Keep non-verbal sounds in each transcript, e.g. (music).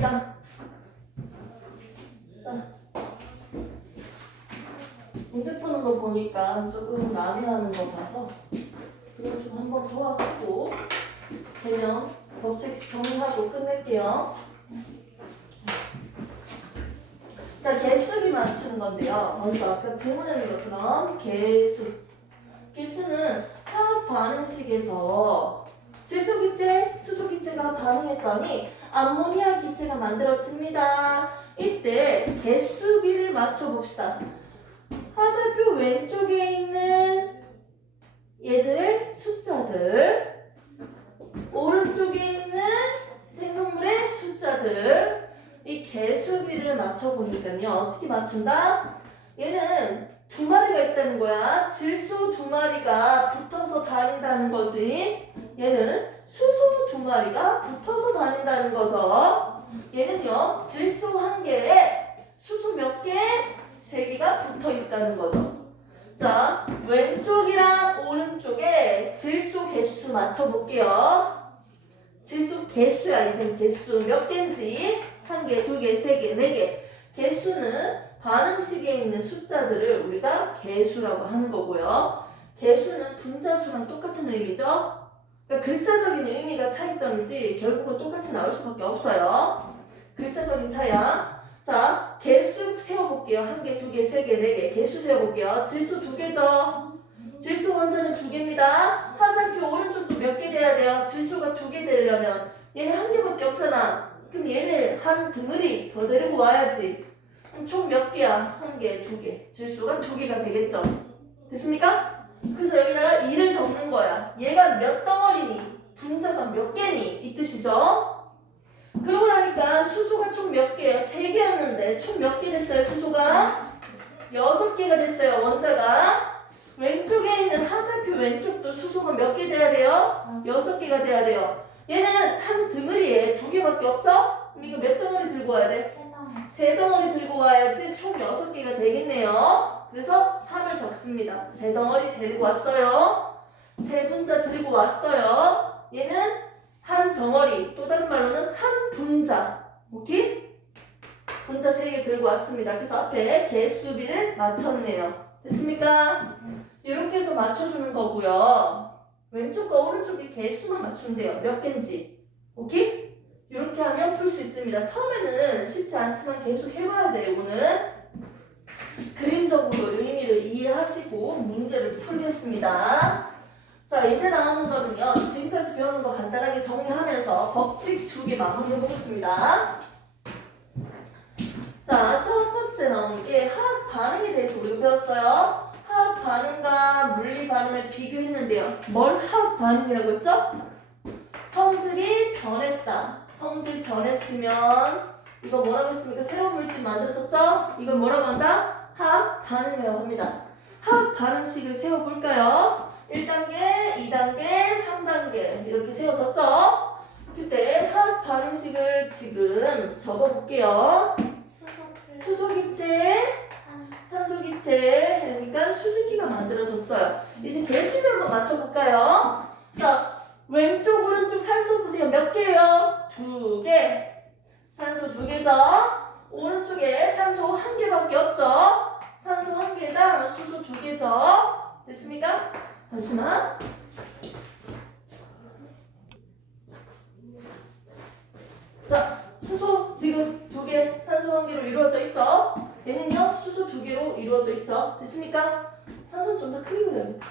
자, 문제 푸는 거 보니까 조금 난해하는 거 봐서 그럼 좀 한번 도와주고 되면 법칙 정리하고 끝낼게요. 자, 개수비 맞추는 건데요. 먼저 아까 질문했는 것처럼 개수. 개수는 화학 반응식에서 질소기체, 수소기체가 반응했더니 암모니아 기체가 만들어집니다. 이때 개수비를 맞춰봅시다. 화살표 왼쪽에 있는 얘들의 숫자들, 오른쪽에 있는 생성물의 숫자들, 이 개수비를 맞춰보니까요. 어떻게 맞춘다? 얘는 두 마리가 있다는 거야. 질소 두 마리가 붙어서 다닌다는 거지. 얘는 수소 두 마리가 붙어서 다닌다는 거죠. 얘는요, 질소 한 개에 수소 몇 개? 세 개가 붙어 있다는 거죠. 자, 왼쪽이랑 오른쪽에 질소 개수 맞춰볼게요. 질소 개수야, 이제 개수 몇 개인지. 한 개, 두 개, 세 개, 네 개. 개수는 반응식에 있는 숫자들을 우리가 개수라고 하는 거고요. 개수는 분자수랑 똑같은 의미죠. 그러니까 글자적인 의미가 차이점이지 결국은 똑같이 나올 수밖에 없어요. 글자적인 차이야. 자, 개수 세워볼게요. 한 개, 두 개, 세 개, 네 개. 개수 세워볼게요. 질소 두 개죠. 질소 원자는 두 개입니다. 화살표 오른쪽도 몇 개 돼야 돼요? 질소가 두 개 되려면 얘네 한 개밖에 없잖아. 그럼 얘를 한 덩어리 더 데리고 와야지. 그럼 총몇 개야? 한 개, 두 개. 질소가 두 개가 되겠죠. 됐습니까? 그래서 여기다가 2를 적는 거야. 얘가 몇 덩어리니? 분자가 몇 개니? 이 뜻이죠. 그러고 나니까 수소가 총 몇 개예요? 세 개였는데 총 몇 개 됐어요? 수소가 여섯 개가 됐어요. 원자가 왼쪽에 있는 화살표 왼쪽도 수소가 몇 개 돼야 돼요? 여섯 개가 돼야 돼요. 얘는 한 덩어리에 두 개밖에 없죠? 그럼 이거 몇 덩어리 들고 와야 돼? 세 덩어리 들고 와야지 총 여섯 개가 되겠네요. 그래서 3을 적습니다. 세 덩어리 데리고 왔어요. 세 분자 들고 왔어요. 얘는 한 덩어리, 또 다른 말로는 한 분자. 오케이? 분자 세 개 들고 왔습니다. 그래서 앞에 개수비를 맞췄네요. 됐습니까? 이렇게 해서 맞춰주는 거고요. 왼쪽과 오른쪽의 개수만 돼요. 몇 개인지. 오케이? 이렇게 하면 풀 수 있습니다. 처음에는 쉽지 않지만 계속 해봐야 돼요, 오늘. 그림적으로 의미를 이해하시고 문제를 풀겠습니다. 자, 이제 나오는 거는요. 지금까지 배우는 거 간단하게 정리하면서 법칙 두 개 마무리해 보겠습니다. 자, 첫 번째 나오는 게 화학 반응에 대해서 우리가 배웠어요. 화학 반응과 물리 반응을 비교했는데요. 뭘 화학 반응이라고 했죠? 성질이 변했다. 성질 변했으면 이거 뭐라고 했습니까? 새로운 물질 만들어졌죠? 이걸 뭐라고 한다? 화학 반응이라고 합니다. 화학 반응식을 세워볼까요? 1단계, 2단계, 3단계 이렇게 세워졌죠? 그때 화학 반응식을 지금 적어볼게요. 수소기체, 산소기체, 그러니까 수증기가 만들어졌어요. 이제 개수를 한번 맞춰볼까요? 자, 왼쪽, 오른쪽 산소 보세요. 몇 개요? 두 개. 산소 두 개죠? 오른쪽에 산소 한 개밖에 없죠? 산소 한 개당 수소 두 개죠? 됐습니까? 잠시만. 자, 수소 지금 두 개, 산소 한 개로 이루어져 있죠? 얘는요, 수소 두 개로 이루어져 있죠? 됐습니까? 산소는 좀더 크게 그려야겠다.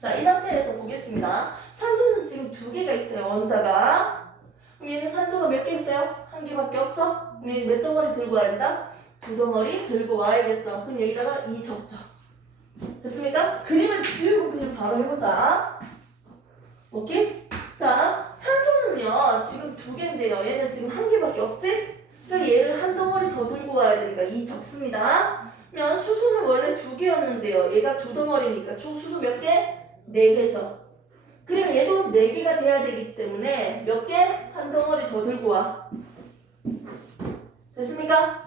자, 이 상태에서 보겠습니다. 산소는 지금 두 개가 있어요, 원자가. 그럼 얘는 산소가 몇 개 있어요? 한 개밖에 없죠? 그럼 얘는 몇 덩어리 들고 와야 된다? 두 덩어리 들고 와야겠죠? 그럼 여기다가 2 적죠. 됐습니까? 그림을 지우고 그냥 바로 해보자. 오케이? 자, 산소는요, 지금 두 개인데요. 얘는 지금 한 개밖에 없지? 그러니까 얘를 한 덩어리 더 들고 와야 되니까 2 적습니다. 그러면 수소는 원래 두 개였는데요. 얘가 두 덩어리니까 총 수소 몇 개? 네 개죠. 그럼 얘도 네 개가 돼야 되기 때문에 몇 개? 한 덩어리 더 들고 와. 됐습니까?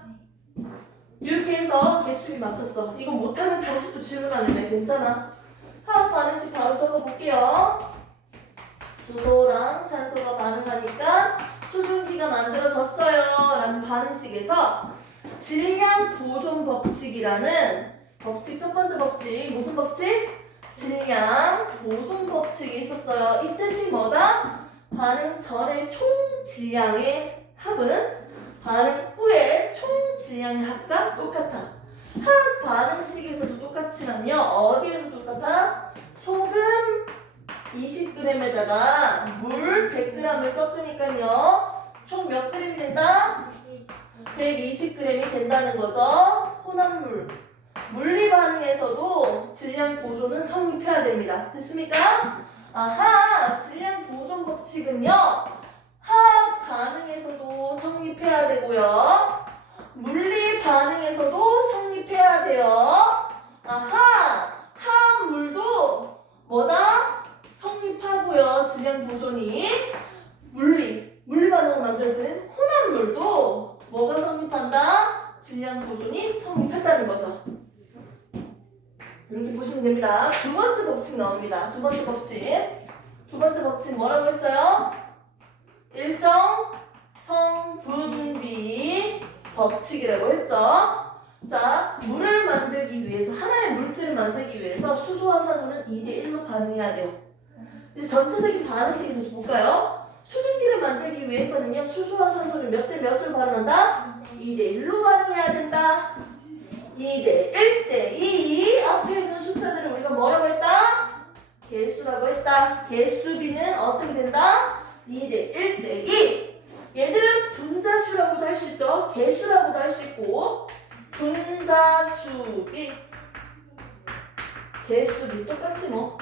이렇게 해서 개수비 맞췄어. 이거 못하면 다시 또 질문하는데 괜찮아. 화학 반응식 바로 적어볼게요. 수소랑 산소가 반응하니까 수증기가 만들어졌어요. 라는 반응식에서 질량 보존 법칙이라는 법칙, 첫 번째 법칙, 무슨 법칙? 질량 보존 법칙이 있었어요. 이 뜻이 뭐다? 반응 전의 총 질량의 합은 반응 후의 총 질량의 합과 똑같아. 화학 반응식에서도 똑같지만요. 어디에서 똑같아? 소금 20g에다가 물 100g을 섞으니까요. 총몇 g이 된다? 120g이 된다는 거죠. 혼합물. 물리 반응에서도 질량 보존은 성립해야 됩니다. 됐습니까? 아하, 질량 보존 법칙은요. 화학 반응에서도 성립해야 되고요. 물리 반응에서도 성립해야 돼요. 아하, 화합물도 뭐다? 성립하고요. 질량 보존이 물리, 물리 반응을 만들어지는 혼합물도 뭐가 성립한다? 질량 보존이 성립했다는 거죠. 이렇게 보시면 됩니다. 두 번째 법칙 나옵니다. 두 번째 법칙. 두 번째 법칙 뭐라고 했어요? 일정 성분비 법칙이라고 했죠. 자, 물을 만들기 위해서 하나의 물질을 만들기 위해서 수소와 산소는 2대 1로 반응해야 돼요. 이제 전체적인 반응식에서 볼까요? 수증기를 만들기 위해서는요, 수소와 산소를 몇대 몇으로 반응한다? 2대 1로 반응해야 된다. 2대 1대 2 앞에 있는 숫자들을 우리가 뭐라고 했다? 개수라고 했다. 개수비는 어떻게 된다? 2대 1대 2. 얘들은 분자수라고도 할 수 있죠. 개수라고도 할 수 있고 분자수비 개수비 똑같지 뭐.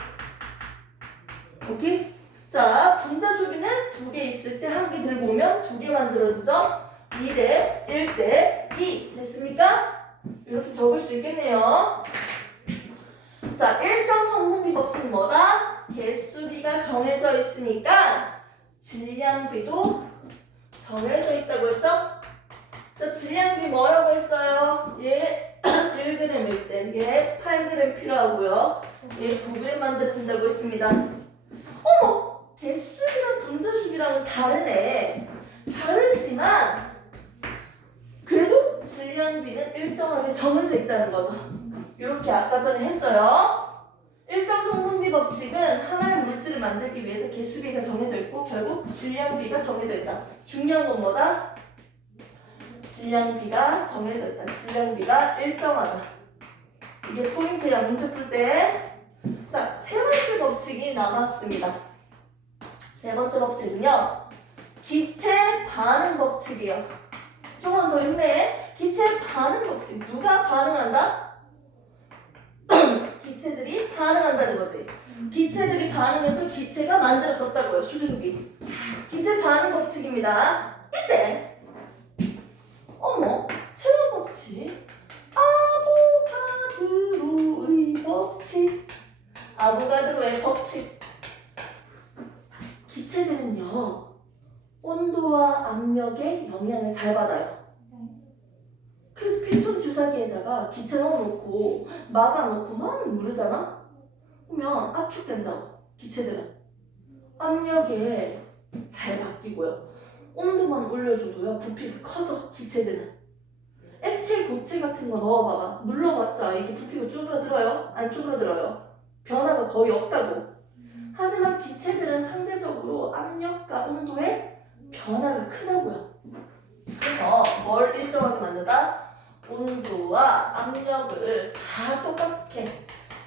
오케이? 자, 분자수비는 두 개 있을 때 한 개 들고 오면 두 개 만들어지죠. 2대 1대 2 됐습니까? 이렇게 적을 수 있겠네요. 자, 일정 성분비 법칙은 뭐다? 개수비가 정해져 있으니까 질량비도 정해져 있다고 했죠? 자, 질량비 뭐라고 했어요? 얘 (clears throat) 1g일 때, 얘 8g 필요하고요. 얘 9g 만들어진다고 했습니다. 어머! 개수비랑 분자수비랑은 다르네. 다르지만 그래도 질량비는 일정하게 정해져 있다는 거죠. 이렇게 아까 전에 했어요. 일정 성분비 법칙은 하나의 물질을 만들기 위해서 개수비가 정해져 있고 결국 질량비가 정해져 있다. 중요한 건 뭐다? 질량비가 정해져 있다. 질량비가 일정하다. 이게 포인트야 문제 풀 때. 자, 세 번째 법칙이 남았습니다. 세 번째 법칙은요. 기체 반응 법칙이에요. 조금 더 있네. 기체 반응 법칙. 누가 반응한다? (clears throat) 기체들이 반응한다는 거지. 기체들이 반응해서 기체가 만들어졌다고요. 수증기. 기체 반응 법칙입니다. 이때 어머 새로운 법칙. 아보가드로의 법칙. 아보가드로의 법칙. 기체들은요 온도와 압력의 영향을 잘 받아요. 그래서 피톤 주사기에다가 기체 넣어놓고 막아놓고만 누르잖아? 그러면 압축된다고 기체들은. 압력에 잘 바뀌고요. 온도만 올려줘도요 부피가 커져 기체들은. 액체 고체 같은 거 넣어봐봐. 눌러봤자 이게 부피가 쭈그러들어요? 안 쭈그러들어요? 변화가 거의 없다고. 하지만 기체들은 상대적으로 압력과 온도에 변화가 크다고요. 그래서 뭘 일정하게 만든다? 온도와 압력을 다 똑같게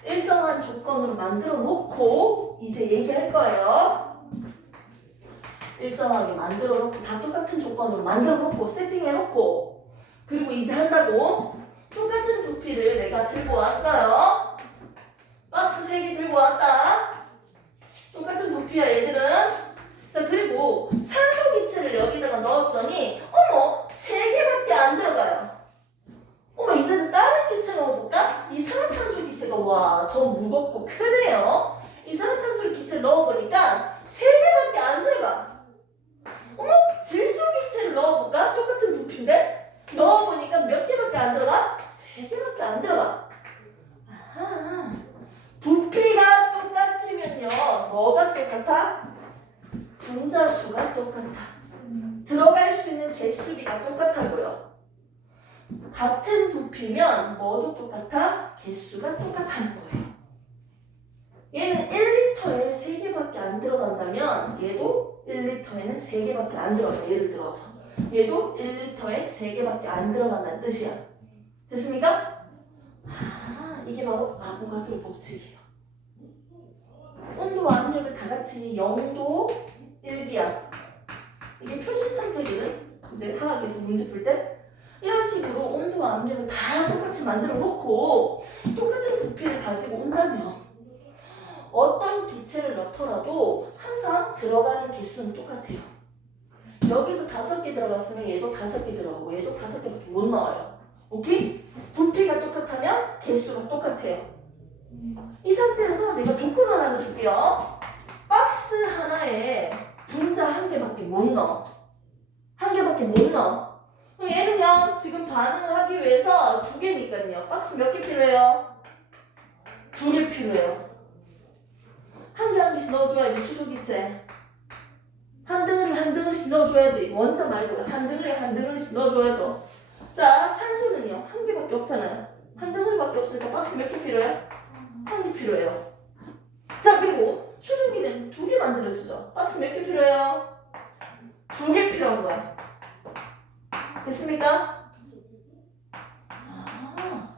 일정한 조건으로 만들어 놓고 이제 얘기할 거예요. 일정하게 만들어 놓고 다 똑같은 조건으로 만들어 놓고 세팅해 놓고 그리고 이제 한다고 똑같은 부피를 내가 들고 왔어요. 박스 3개 들고 왔다. 똑같은 부피야 얘들은. 자 그리고 산소 기체를 여기다가 넣었더니 어머 세 개밖에 안 들어가요. 어머 이제는 다른 기체 넣어볼까? 기체가 와더 무겁고 크네요. 이 산화탄소 기체 넣어보니까 세 개밖에 안 들어가. 어머 질소 기체를 넣어볼까? 똑같은 부피인데 넣어보니까 몇 개밖에 안 들어가? 세 개밖에 안 들어가. 아하 부피가 똑같으면요 뭐가 똑같아? 분자수가 똑같아. 들어갈 수 있는 개수비가 똑같다고요. 같은 부피면 뭐도 똑같아? 개수가 똑같다는 거예요. 얘는 1리터에 3개밖에 안 들어간다면 얘도 1리터에는 3개밖에 안 들어가요. 예를 들어서. 얘도 1리터에 3개밖에 안 들어간다는 뜻이야. 됐습니까? 아, 이게 바로 아보가드로 법칙이에요. 온도와 압력을 다 같이 0도 1기압. 이게 표준 상태거든. 이제 화학에서 문제 풀 때. 이런 식으로 온도와 압력을 다 똑같이 만들어 놓고 똑같은 부피를 가지고 온다면 어떤 기체를 넣더라도 항상 들어가는 개수는 똑같아요. 여기서 다섯 개 들어갔으면 얘도 다섯 개 들어가고 얘도 다섯 개밖에 못 나와요. 오케이? 부피가 똑같으면 개수가 똑같아요. 이 상태에서 내가 조건 하나를 줄게요. 박스 하나에 분자 한 개밖에 못 넣어. 한 개밖에 못 넣어. 그럼 얘는요, 지금 반응을 하기 위해서 두 개니까요. 박스 몇 개 필요해요? 두 개 필요해요. 한개한 개씩 넣어줘야지, 수소기체. 한 덩어리 한 덩어리씩 넣어줘야지. 원자 말고 한 덩어리 한 덩어리씩 넣어줘야죠. 자, 산소는요, 한 개밖에 없잖아요. 한 덩어리밖에 없으니까 박스 몇 개 필요해요? 한 개 필요해요. 자, 그리고 수증기는 두 개 만들어주죠. 박스 몇 개 필요해요? 두 개 필요한 거야. 됐습니까? 아.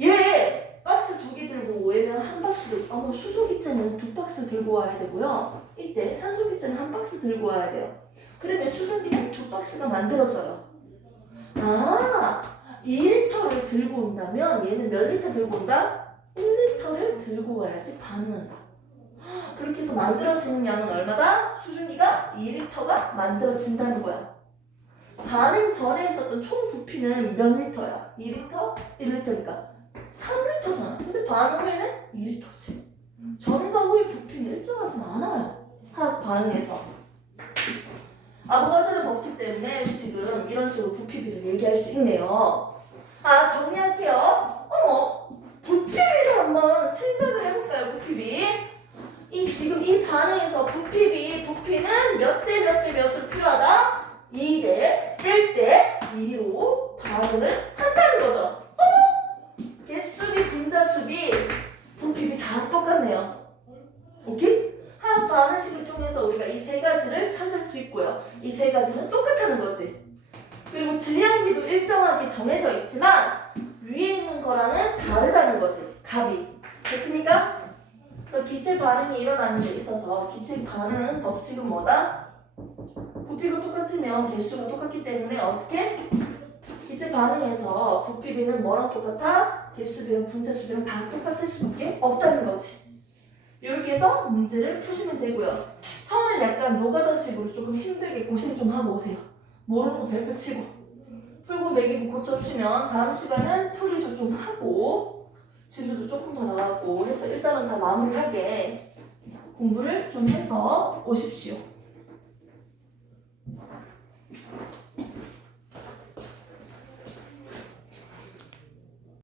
얘 박스 두 개 들고 오면 한 박스 들고, 어, 수소기체는 두 박스 들고 와야 되고요. 이때 산소기체는 한 박스 들고 와야 돼요. 그러면 수증기는 두 박스가 만들어져요. 아, 2리터를 들고 온다면 얘는 몇 리터 들고 온다? 1리터를 들고 와야지 반응한다. 그렇게 해서 만들어지는 양은 얼마다? 수증기가 2리터가 만들어진다는 거야. 반응 전에 있었던 총 부피는 몇 리터야? 2리터? 1리터니까 3리터잖아. 근데 반응 후에는 2리터지. 전과 후의 부피는 일정하지 않아요. 화학 반응에서. 아보가드로 법칙 때문에 지금 이런 식으로 부피비를 얘기할 수 있네요. 아, 정리할게요. 어머, 부피비를 한번 생각을 해볼까요, 부피비? 이 지금 이 반응에서 부피비, 부피는 몇 대 몇 대 몇으로 필요하다? 2대 1대 2로 반응을 한다는 거죠. 어머! 개수비, 분자수비, 부피비 다 똑같네요. 오케이? 화학 반응식을 통해서 우리가 이 세 가지를 찾을 수 있고요. 이 세 가지는 똑같다는 거지. 그리고 질량비도 일정하게 정해져 있지만 위에 있는 거랑은 다르다는 거지. 값이. 됐습니까? 그래서 기체 반응이 일어나는 데 있어서 기체 반응 법칙은 뭐다? 부피가 똑같으면 개수가 똑같기 때문에 어떻게? 기체 반응에서 부피비는 뭐랑 똑같아? 개수비랑 분자수비랑 다 똑같을 수밖에 없다는 거지. 이렇게 해서 문제를 푸시면 되고요. 처음에 약간 노가다식으로 조금 힘들게 고심 좀 하고 오세요. 모르는 거 별표 치고. 풀고 매기고 고쳐주시면 다음 시간은 풀이도 좀 하고 진도도 조금 더 나가고 그래서 일단은 다 마무리하게 공부를 좀 해서 오십시오.